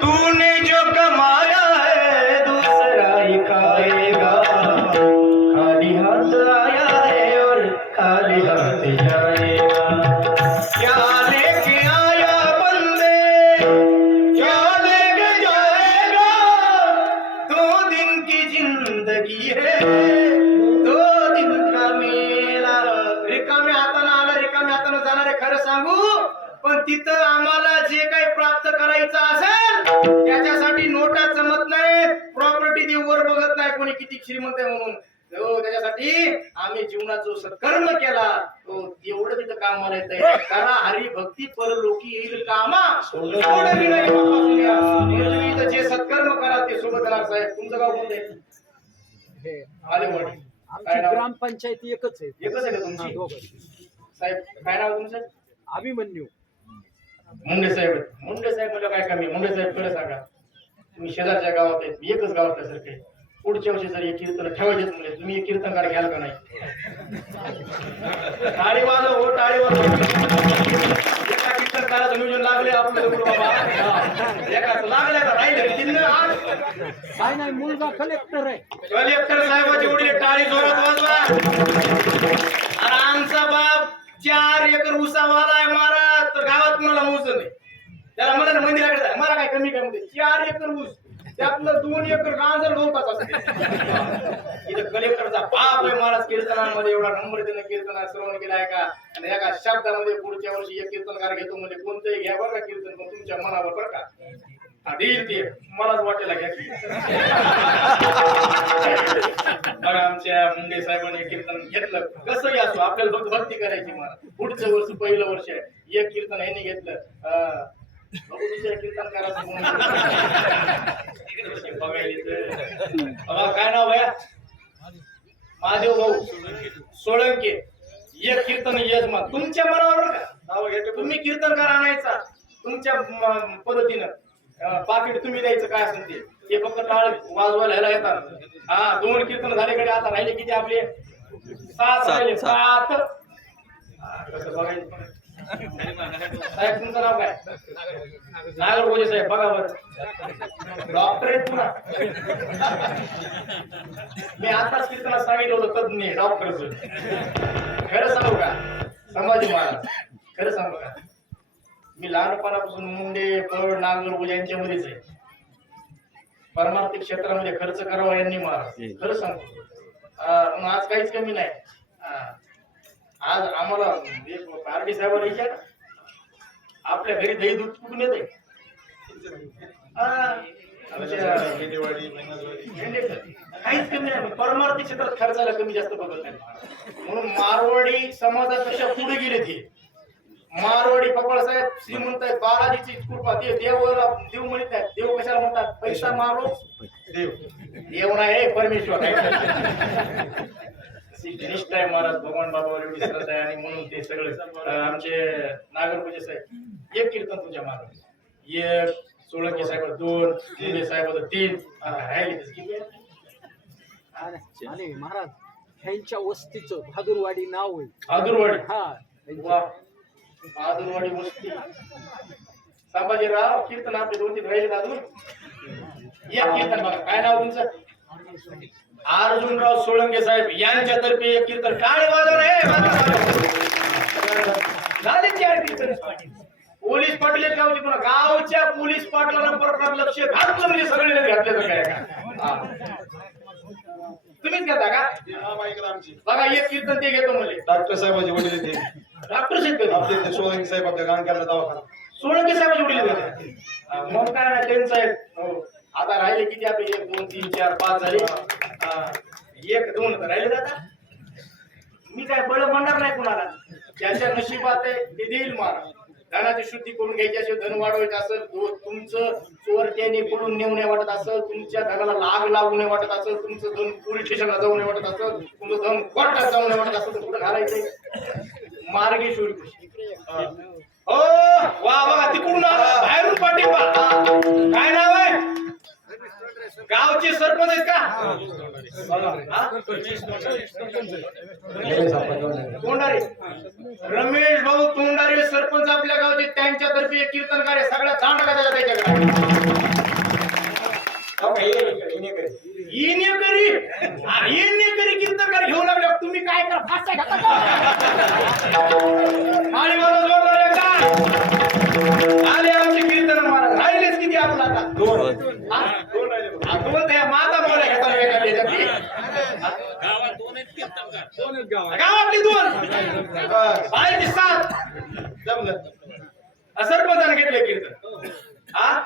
तूने जो कमाया है, दूसरा ही खाली हाथ आया खाली हाथ जाएगा। जाएगा? दो दिन की ज़िंदगी है। दो दिन का मेला। रिकाम्या हातानं आला रिकाम्या हातानं जाणार आहे खरं सांगू। पण तिथं आम्हाला किती श्रीमंत आहे म्हणून. हो त्याच्यासाठी आम्ही जीवनात जो सत्कर्म केला. तो एवढं तिथं कामाला येत आहे करा हरी भक्ती परलोकी येईल कामा. जे सत्कर्म करा ते सोबत साहेब. तुमचं गाव कोणतं आहे? हे. आलेवाडी काय आमची नाव? ग्रामपंचायत एकच आहे. एकच आहे का हा, तुमची दोघं. साहेब काय नाव तुमचं? अभिमन्यू. मुंडे साहेब. मुंडे साहेब म्हणजे काय कमी? मुंडे साहेबकडे सांगा. तुम्ही शेजारच्या गावात आहेत. मी एकच गावात आहे सारखे. पुढच्या वर्षी जर एक कीर्तन ठेवायचेच म्हणजे तुम्ही कीर्तनकार घ्याल का नाही? टाळी वाजव हो टाळी वाजव एका कीर्तनकाराचं नियोजन लागले आपलं गुरु बाबा हा. एकाचं लागलं का राहिले तीन आठ काय नाही मुलगा कलेक्टर आहे. कलेक्टर साहेबाची उडी टाळी जोरात वाजवा. अरे आमचा बाप चार एकर उसावाला आहे मारा तर गावात कुणाला ऊस नाही. त्याला ना मंदिराकडे. मला काय कमी काय म्हणते चार एकर ऊस. त्यातलं दोन एकर गांजर गवतात असते. इथं कलेक्टरचा बाप आहे महाराज कीर्तनामध्ये एवढा नंबर त्यानं कीर्तन श्रवण केलाय का? आणि एका शब्दामध्ये पुढच्या वर्षी एक कीर्तनकार घेतो म्हणजे कोणतंही घ्या बरं का कीर्तन पण तुमच्या मनावर बरं का? हा, देईल ते. मलाच वाटेला घ्या. बघा आमच्या मुंडे साहेबांनी कीर्तन घेतलं. कसंही असो आपल्याला फक्त भक्ती करायची मला पुढचं वर्ष पहिलं वर्ष आहे. एक कीर्तन यांनी घेतलं. काय नाव आहे महादेव भाऊ सोळंके. एक कीर्तन यजमान. तुमच्या मनावर बरं का? नाव घेतो. तुम्ही कीर्तनकार आणायचा. तुमच्या पद्धतीनं. पाकिट तुम्ही द्यायचं काय असेल ते. फक्त टाळ वाजवायला ह्याला येतात. हा दोन कीर्तन झालेकडे आता राहिले किती आपले? सात राहिले. सात. हा, कसं बघायचं? साहेब तुमचं नाव काय नागर साहेब बघा बरं डॉक्टर पुन्हा मी आताच कीर्तनात सांगितलं होतं तज्ञ डॉक्टरच खरं सांगू का? संभाजी महाराज खरं सांगू का मी लहानपणापासून मुंडे पळ नागर यांच्यामध्येच आहे. परमार्थिक क्षेत्रामध्ये खर्च करावा यांनी महाराज खरं सांगतो मग आज काहीच कमी नाही. आज आम्हाला एक आरडी साहेबांना विचार. आपल्या घरी दही दूध कुठून येते काहीच कमी नाही. परमार्थी क्षेत्रात खर्चाला कमी जास्त बघत नाही. म्हणून मारवाडी समाजात कशा पुढे गेले ते? मारवाडी पकड साहेब श्रीमंत आहेत बालाजीची कृपा ते देवाला देव म्हणत नाहीत देव कशाला म्हणतात? पैसा मारो. देव. देव नाही परमेश्वर निष्ठ आहे महाराज भगवान बाबावर एवढी श्रद्धा आहे आणि म्हणून ते सगळे आमचे नागरपूजे साहेब एक कीर्तन तुझ्या महाराज एक सोळंकी साहेब दोन मुंडे साहेब तीन आहे महाराज ह्यांच्या वस्तीचं भादुरवाडी नाव आहे. बहादूरवाडी हा वा. बहादूरवाडी वस्ती. संभाजीराव कीर्तन आपले दोन तीन राहिले अजून एक कीर्तन बघा. काय नाव तुमचं? अर्जुनराव सोळंके साहेब यांच्यातर्फे एक कीर्तन. काय वाजव झाले चार कीर्तन. पोलीस पाटील गावचे पुन्हा. गावच्या पोलीस पाटलाला परत लक्ष घातलं म्हणजे सगळे घातलं काय का. तुम्हीच घेता का? बघा एक कीर्तन ते घेतो म्हणजे डॉक्टर साहेबांचे वडील ते. डॉक्टर शेतकरी आपले ते सोळंकी साहेब आपल्या गांग्याला दवाखाना सोळंके साहेब जोडले होते मग काय नाही त्यांचं हो. आता राहिले किती आपले? एक दोन तीन चार पाच झाले. एक दोन तर राहिले दादा. मी काय बळ म्हणणार नाही कुणाला? ज्याच्या नशिबात आहे ते देईल मार धनाची शुद्धी करून घ्यायची असेल धन वाढवायचं असेल तुमचं चोरट्याने पडून नेऊ नये वाटत असेल तुमच्या धनाला लाग लागू नये वाटत असेल तुमचं धन पोलीस स्टेशनला जाऊ नये वाटत असेल तुमचं धन कोर्टात जाऊ नये वाटत असेल तर कुठं घालायचंय? मार्गेश्वरी ओ हो, वा बघा तिकडून बाहेरून पाठिंबा. काय नाव आहे? गावचे सरपंच आहेत का? तोंडारे. रमेश भाऊ तोंडारे सरपंच आपल्या गावचे त्यांच्यातर्फे कीर्तनकार आहे. सगळ्या थांड का त्याच्याकडे? येणेकरी येणेकरी कीर्तनकार घेऊ लागल्या तुम्ही काय करा? फास्ट आहे. गावातली दोन सात जमलं. सरपंचाने घेतलं कीर्तन. हा?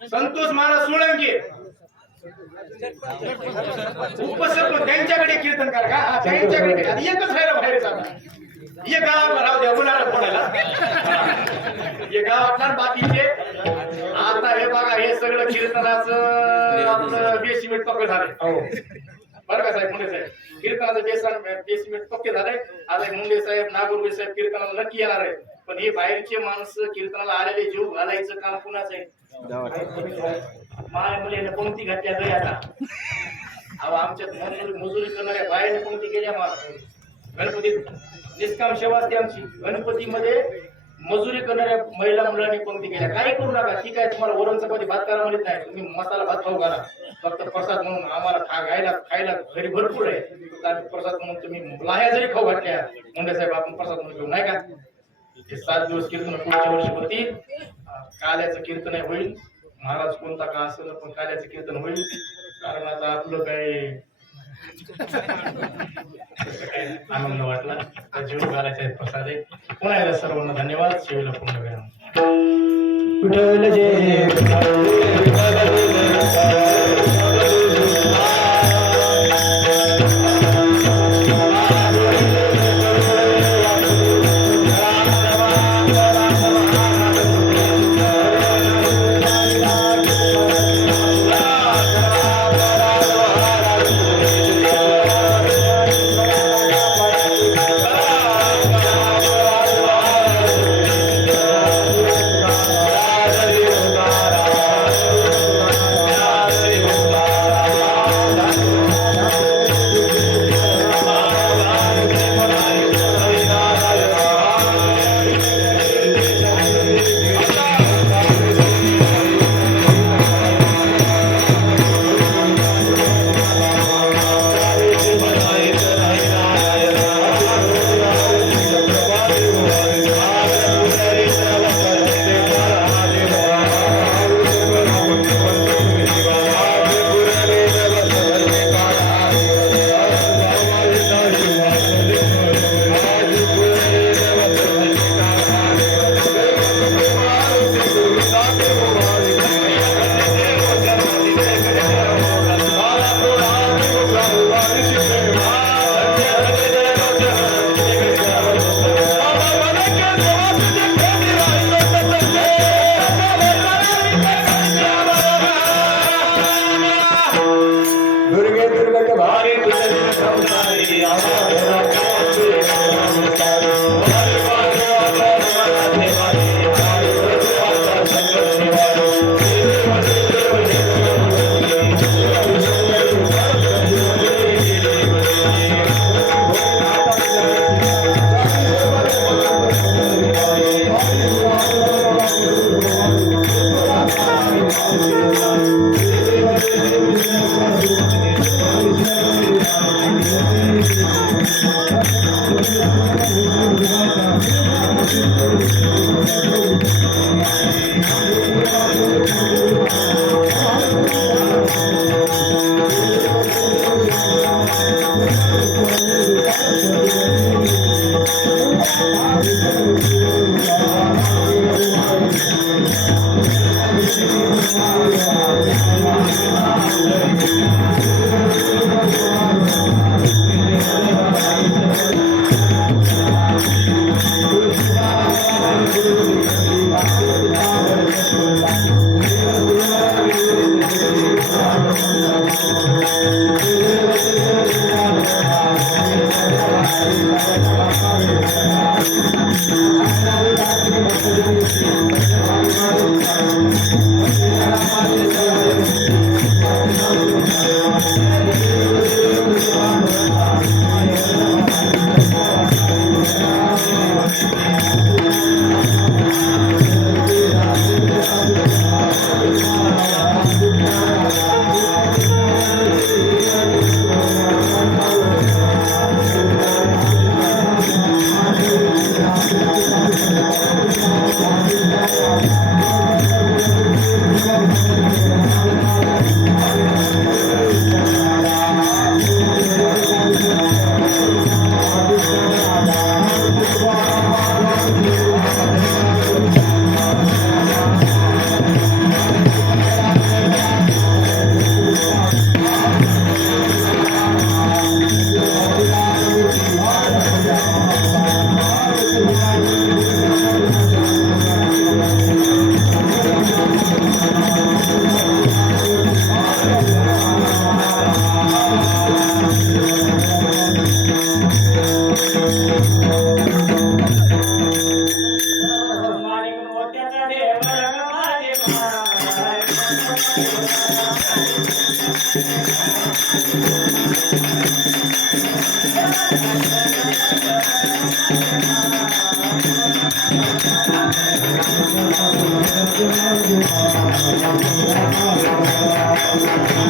संतोष महाराज सोळंकी. उपसरपंच. त्यांच्याकडे कीर्तन कर का? त्यांच्याकडे एकच राहिला बाहेर ये गावात राहू द्या मुलाला कोणाला ये गावातला बाकीचे. आता हे बघा हे सगळं कीर्तनाचं आपलं वीस मिनिट पकड झाले हो. बरं का साहेब मुंडे साहेब? कीर्तनाचं बेसन बेसमेंट पक्के झालंय आता मुंडे साहेब नागुरबे साहेब कीर्तनाला नक्की येणार आहे पण हे बाहेरचे माणसं कीर्तनाला आलेले जीव घालायचं काम कुणाचं आहे? माय मुलीने कोणती घातल्या गय आता? अहो आमच्या मजुरी मजुरी करणाऱ्या बायाने कोणती गेल्या मला गणपती निष्काम सेवा असते आमची. गणपतीमध्ये मजुरी करणाऱ्या महिला मुलांनी पंक्ती केल्या काही करू नका. ठीक आहे तुम्हाला वरण चपाती भात करा म्हणत नाही. तुम्ही मसाला भात खाऊ घाला. फक्त प्रसाद म्हणून आम्हाला खा खायला घरी भरपूर आहे. आम्ही प्रसाद म्हणून तुम्ही लाह्या जरी खाऊ घातल्या मुंडे साहेब आपण प्रसाद म्हणून घेऊ नाही का? इथे सात दिवस कीर्तन पुढच्या वर्षी होतील काल्याचं कीर्तन होईल. महाराज कोणता का असेल पण काल्याचं कीर्तन होईल. कारण आता आपलं काय? आनंद वाटला. जीव घालायचा प्रसाद आहे. पुन्हा एकदा सर्वांना धन्यवाद. सेवेला पूर्ण वेळा विठ्ठल जय Thank you. मार्गेश्वरी राम